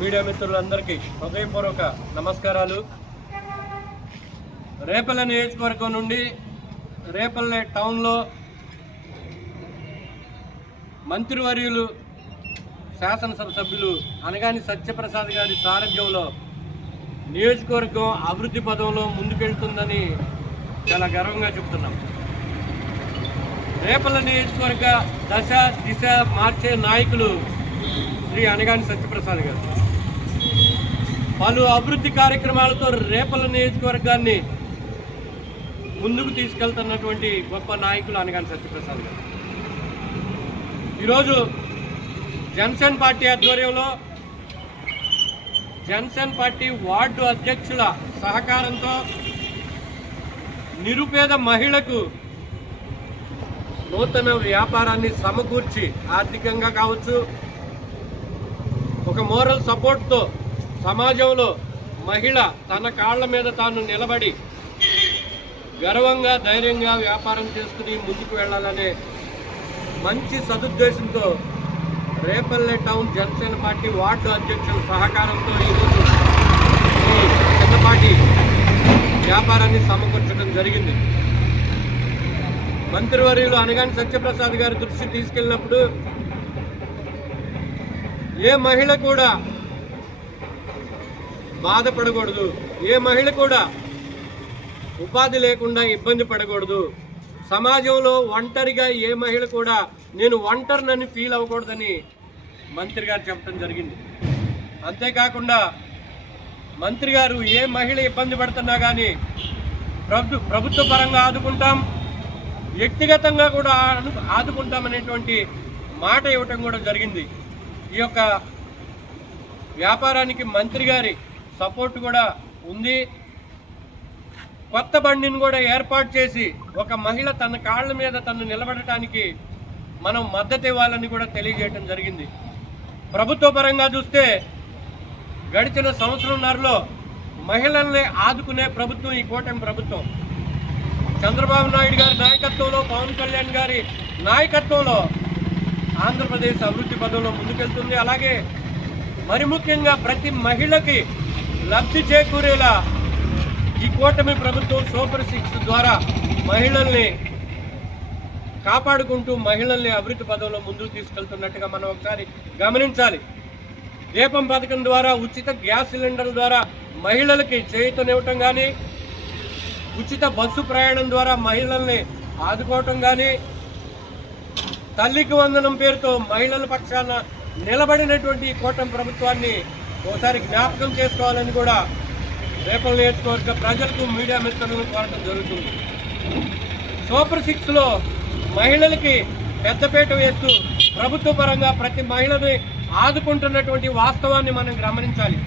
Media మిత్రులందరికీ హృదయపూర్వక నమస్కారాలు. రేపల్ల నియోజకవర్గం నుండి రేపల్లె టౌన్లో మంత్రివర్యులు శాసనసభ సభ్యులు అనగాని సత్యప్రసాద్ గారి సారథ్యంలో నియోజకవర్గం అభివృద్ధి పదంలో ముందుకెళ్తుందని చాలా గర్వంగా చెబుతున్నాం. రేపల్ల నియోజకవర్గ దశ దిశ మార్చే నాయకులు శ్రీ అనగాని సత్యప్రసాద్ గారు. పలు అభివృద్ధి కార్యక్రమాలతో రేపల నియోజకవర్గాన్ని ముందుకు తీసుకెళ్తున్నటువంటి గొప్ప నాయకులు అనగాని సత్యప్రసాద్ గారు. ఈరోజు జనసేన పార్టీ ఆధ్వర్యంలో జనసేన పార్టీ వార్డు అధ్యక్షుల సహకారంతో నిరుపేద మహిళకు నూతన వ్యాపారాన్ని సమకూర్చి ఆర్థికంగా కావచ్చు ఒక మోరల్ సపోర్ట్తో సమాజంలో మహిళ తన కాళ్ళ మీద తాను నిలబడి గర్వంగా ధైర్యంగా వ్యాపారం చేసుకుని ముందుకు వెళ్ళాలనే మంచి సదుద్దేశంతో Repalle town Janasena party ward అధ్యక్షుల సహకారంతో ఈరోజు ఈ చిన్నపాటి వ్యాపారాన్ని సమకూర్చడం జరిగింది. మంత్రివర్యులు అనగాని సత్యప్రసాద్ గారి దృష్టి తీసుకెళ్ళినప్పుడు ఏ మహిళ కూడా బాధపడకూడదు. ఏ మహిళ కూడా ఉపాధి లేకుండా ఇబ్బంది పడకూడదు. సమాజంలో ఒంటరిగా ఏ మహిళ కూడా నేను ఒంటరినని ఫీల్ అవ్వకూడదని మంత్రి గారు చెప్పడం జరిగింది. అంతేకాకుండా మంత్రి గారు ఏ మహిళ ఇబ్బంది పడుతున్నా కానీ ప్రభు ప్రభుత్వ పరంగా ఆదుకుంటాం. వ్యక్తిగతంగా కూడా ఆదుకుంటామనేటువంటి మాట ఇవ్వటం కూడా జరిగింది. ఈ యొక్క వ్యాపారానికి మంత్రి గారి సపోర్ట్ కూడా ఉంది. కొత్త బండిని కూడా ఏర్పాటు చేసి ఒక మహిళ తన కాళ్ళ మీద తను నిలబడటానికి మనం మద్దతు ఇవ్వాలని కూడా తెలియజేయడం జరిగింది. ప్రభుత్వ పరంగా చూస్తే గడిచిన సంవత్సరంన్నరలో మహిళల్ని ఆదుకునే ప్రభుత్వం ఈ కూటమి ప్రభుత్వం. చంద్రబాబు నాయుడు గారి నాయకత్వంలో పవన్ కళ్యాణ్ గారి నాయకత్వంలో ఆంధ్రప్రదేశ్ అభివృద్ధి పదంలో ముందుకెళ్తుంది. అలాగే మరి ముఖ్యంగా ప్రతి మహిళకి లబ్ధి చేకూరేలా ఈ కూటమి ప్రభుత్వం సూపర్ సిక్స్ ద్వారా మహిళల్ని కాపాడుకుంటూ మహిళల్ని అభివృద్ధి పదంలో ముందుకు తీసుకెళ్తున్నట్టుగా మనం ఒకసారి గమనించాలి. దీపం పథకం ద్వారా ఉచిత గ్యాస్ సిలిండర్ల ద్వారా మహిళలకి చేయుతనివ్వటం కానీ ఉచిత బస్సు ప్రయాణం ద్వారా మహిళల్ని ఆదుకోవటం కానీ తల్లికి వందనం పేరుతో మహిళల పక్షాన నిలబడినటువంటి ఈ కూటమి ప్రభుత్వాన్ని ఒకసారి జ్ఞాపకం చేసుకోవాలని కూడా రేపల నియోజకవర్గ ప్రజలకు మీడియా మిత్రులను కోరటం జరుగుతుంది. సూపర్ సిక్స్లో మహిళలకి పెద్దపేట వేస్తూ ప్రభుత్వ పరంగా ప్రతి మహిళని ఆదుకుంటున్నటువంటి వాస్తవాన్ని మనం గమనించాలి.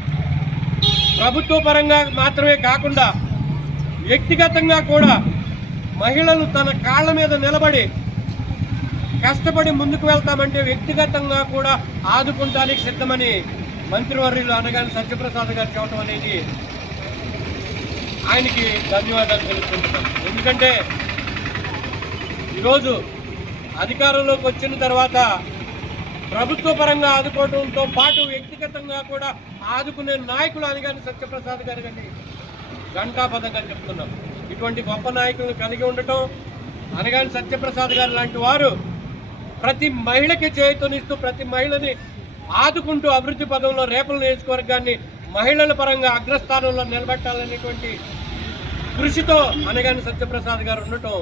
ప్రభుత్వ పరంగా మాత్రమే కాకుండా వ్యక్తిగతంగా కూడా మహిళలు తన కాళ్ళ మీద నిలబడి కష్టపడి ముందుకు వెళ్తామంటే వ్యక్తిగతంగా కూడా ఆదుకుంటానికి సిద్ధమని మంత్రివర్యులు అనగానే సత్యప్రసాద్ గారు చెప్పడం అనేది ఆయనకి ధన్యవాదాలు తెలుపుకుంటున్నాం. ఎందుకంటే ఈరోజు అధికారంలోకి వచ్చిన తర్వాత ప్రభుత్వ పరంగా ఆదుకోవడంతో పాటు వ్యక్తిగతంగా కూడా ఆదుకునే నాయకులు అనగానే సత్యప్రసాద్ గారు కానీ ఘంటాపథంగా చెప్తున్నాం. ఇటువంటి గొప్ప నాయకులను కలిగి ఉండటం అనగానే సత్యప్రసాద్ గారు లాంటి వారు ప్రతి మహిళకి చేతునిస్తూ ప్రతి మహిళని ఆదుకుంటూ అభివృద్ధి పదంలో రేపల నియోజకవర్గాన్ని మహిళల పరంగా అగ్రస్థానంలో నిలబెట్టాలనేటువంటి కృషితో అనగాని సత్యప్రసాద్ గారు ఉండటం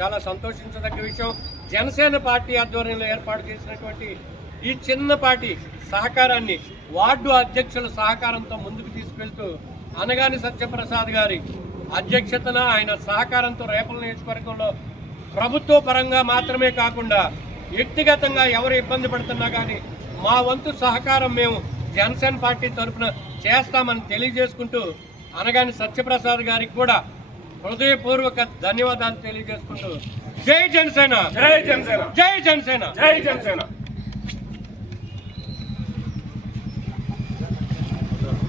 చాలా సంతోషించదగ్గ విషయం. జనసేన పార్టీ ఆధ్వర్యంలో ఏర్పాటు చేసినటువంటి ఈ చిన్న పార్టీ సహకారాన్ని వార్డు అధ్యక్షుల సహకారంతో ముందుకు తీసుకెళ్తూ అనగాని సత్యప్రసాద్ గారి అధ్యక్షతన ఆయన సహకారంతో రేపల నియోజకవర్గంలో ప్రభుత్వ పరంగా మాత్రమే కాకుండా వ్యక్తిగతంగా ఎవరు ఇబ్బంది పడుతున్నా కానీ మా వంతు సహకారం మేము జనసేన పార్టీ తరఫున చేస్తామని తెలియజేసుకుంటూ అనగాని సత్యప్రసాద్ గారికి కూడా హృదయపూర్వక ధన్యవాదాలు తెలియజేసుకుంటూ జై జనసేన. జై జనసేన. జై జనసేన. జై జనసేన.